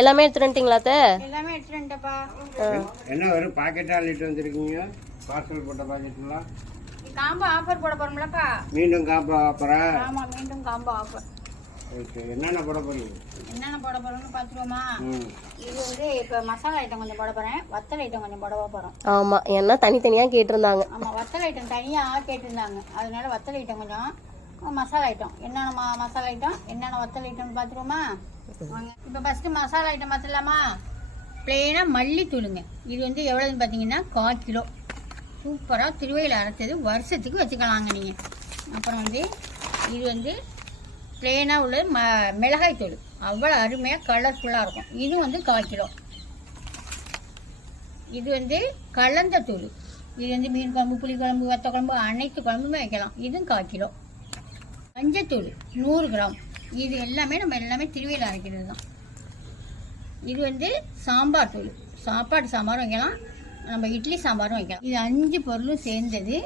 எல்லாமே எடுத்துட்டு வந்துட்டீங்களா அத்தை? எல்லாமே எடுத்துட்டு வந்துட்டப்பா. என்ன வெறும் பாக்கெட்டா அள்ளிட்டு வந்திருக்கீங்க? பார்சல் போட்ட பாக்கெட்லாம் காம்போ ஆஃபர் போட போறோம்லப்பா. மீண்டும் காம்போ ஆஃபரா? ஆமா, மீண்டும் காம்போ ஆஃபர். ஓகே, என்னென்ன போட போறீங்க? என்னென்ன போட போறோம்னு பாத்துருவோமா? இது வந்து இப்ப மசாலா ஐட்டம் கொஞ்சம் போட போறேன், வத்தல் ஐட்டம் கொஞ்சம் போட போறோம். ஆமா, ஏன்னா தனித்தனியா கேட்டிருந்தாங்க. ஆமா, வத்தல் ஐட்டம் தனியா கேட்டிருந்தாங்க, அதனால வத்தல் ஐட்டம் கொஞ்சம், மசாலா ஐட்டம் என்னென்ன மசாலா ஐட்டம் என்னென்ன வத்தல் ஐட்டம்னு பாத்துருவோமா? இப்போ ஃபர்ஸ்ட் மசாலா ஐட்டம் பார்த்துலாமா? பிளெயினா மல்லித்தூளுங்க. இது வந்து எவ்வளோன்னு பார்த்தீங்கன்னா 1/4 கிலோ. சூப்பராக திருவையில் அரைச்சது, வருஷத்துக்கு வச்சுக்கலாங்க நீங்கள். அப்புறம் வந்து இது வந்து பிளெயினாக உள்ள மிளகாய் தூள், அவ்வளோ அருமையாக கலர்ஃபுல்லாக இருக்கும். இது வந்து 1/4 கிலோ. இது வந்து கலந்த தூள். இது வந்து மீன் குழம்பு, புளி குழம்பு, வத்த குழம்பு, அனைத்து குழம்புமே வைக்கலாம். இதுவும் 1/4 கிலோ. மஞ்சத்தூள் 100 கிராம். இது எல்லாமே நம்ம எல்லாமே திருவையில் அரைக்கிறது தான். இது வந்து சாம்பார் தூள், சாப்பாடு சாம்பாரும் வைக்கலாம், நம்ம இட்லி சாம்பாரும் வைக்கலாம். இது 5 பொருளும் சேர்ந்தது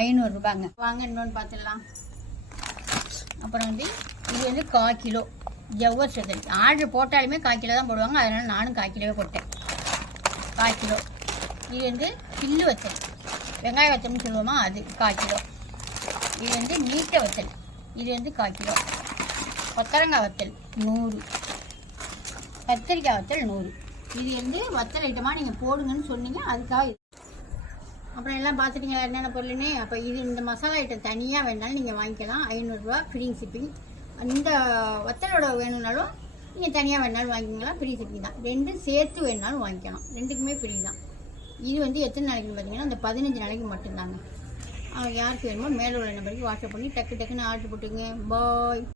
500 ரூபாங்க. வாங்க இன்னொன்று பார்த்துடலாம். அப்புறம் வந்து இது வந்து 1/4 கிலோ ஜவ்வரிசி வத்தல். ஆர்டர் போட்டாலுமே 1/4 கிலோ தான் போடுவாங்க, அதனால் நானும் 1/4 கிலோவே போட்டேன். 1/4 கிலோ. இது வந்து கில்லு வத்தல், வெங்காய வத்தல்னு சொல்லுவோமா, அது 1/4 கிலோ. இது வந்து நீட்டை வத்தல், இது வந்து 1/4 கிலோ. கொத்தரங்காய் வத்தல் 100, கத்திரிக்காய் வத்தல் 100. இது வந்து வத்தல் ஐட்டமாக நீங்கள் போடுங்கன்னு சொன்னீங்க, அதுக்காக. அப்புறம் எல்லாம் பார்த்துட்டீங்களா என்னென்ன பொருள்னு? அப்போ இது இந்த மசாலா ஐட்டம் தனியாக வேணாலும் நீங்கள் வாங்கிக்கலாம், 500 ரூபா ஃப்ரீ ஷிப்பிங். இந்த வத்தலோட வேணும்னாலும் நீங்கள் தனியாக வேணாலும் வாங்கிக்கலாம், ஃப்ரீ ஷிப்பிங் தான். ரெண்டும் சேர்த்து வேணாலும் வாங்கிக்கலாம், ரெண்டுக்குமே ஃப்ரீ தான். இது வந்து எத்தனை நாளைக்குன்னு பார்த்தீங்கன்னா அந்த 15 நாளைக்கு மட்டும்தாங்க. யாருக்கு வேணுமோ மேலே உள்ள நம்பருக்கு வாட்ஸ்அப் பண்ணி டக்கு டக்குன்னு ஆர்டர் போட்டுங்க. பாய்.